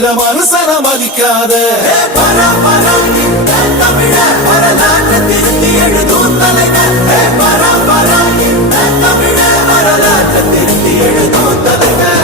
மனசுல மனுசன மதிக்காத தமிழ வரலாற்று திருத்தி எழுதும் தலைவர் தமிழ வரலாற்று திருத்தி எழுதும் தலைவர்